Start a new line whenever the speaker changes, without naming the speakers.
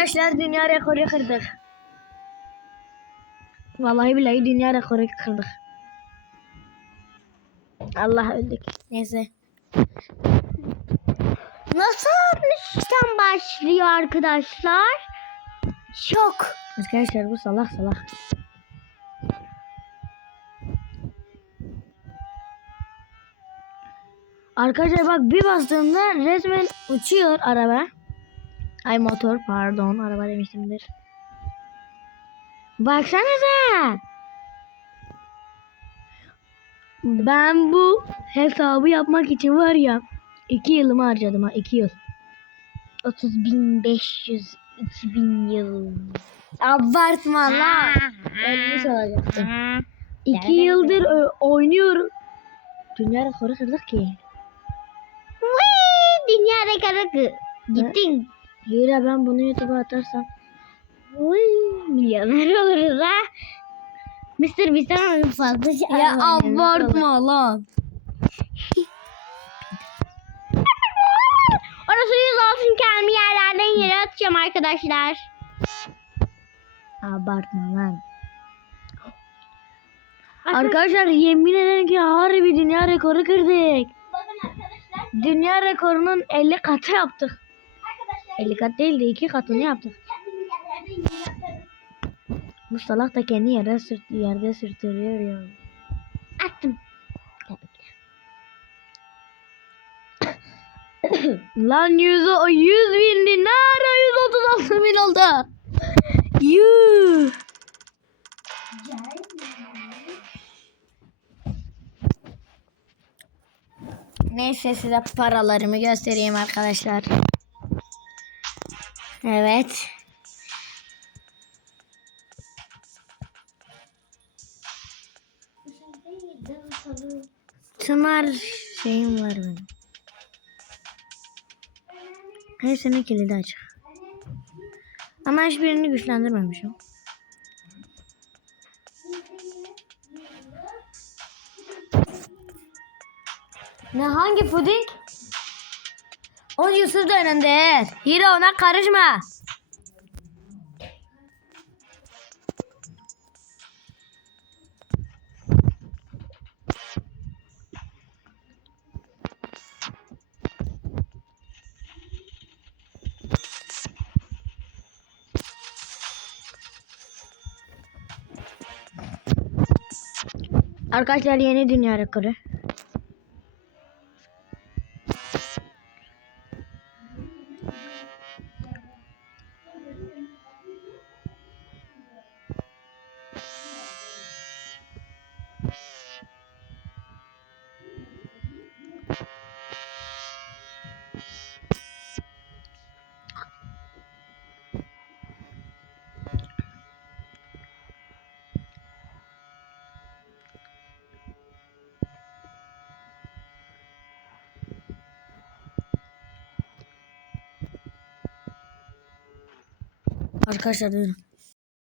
Arkadaşlar dünya rekoru kırdık. Vallahi billahi dünya rekoru kırdık. Allah öldük. Neyse.
Nasıl 60'tan başlıyor arkadaşlar? Şok.
Arkadaşlar bu salak salak. Arkadaşlar bak bir bastığımda resmen uçuyor araba. Ay motor pardon araba demiştimdir. Baksanıza. Ben bu hesabı yapmak için var ya iki yılımı harcadım ha iki yıl.
30.500 2000 yıl.
Abartma lan. Ölmüş olacaktım. İki yıldır ö- oynuyorum. Dünya rekoru kırdık ki.
Vay, dünya rekoru Gittin.
Hira ben bunu YouTube'a atarsam.
Uy, milyoner oluruz ha. Mr. Beast'ten fazla şey
lan.
Orası 100 olsun kendimi yerlerden yere atacağım arkadaşlar.
Abartma lan. Arkadaşlar yemin ederim ki harbi dünya rekoru kırdık.
Bakın arkadaşlar.
Dünya rekorunun 50 katı yaptık.
Arkadaşlar
50 kat değil de 2 katını yaptık. Bu salak da kendi yere sürt yerde sürtürüyor ya.
Attım.
Lan 100, o 100 bindi. Ne ara 136 bin oldu? Yuh. Neyse size paralarımı göstereyim arkadaşlar. Evet. Tımar şeyim var benim. Hepsinin kilidi açık. Ama hiçbirini güçlendirmemişim. Ne hangi puding? O Yusuf da önünde. Hira ona karışma. Arkadaşlar yeni dünya rekoru. Arkadaşlar durun.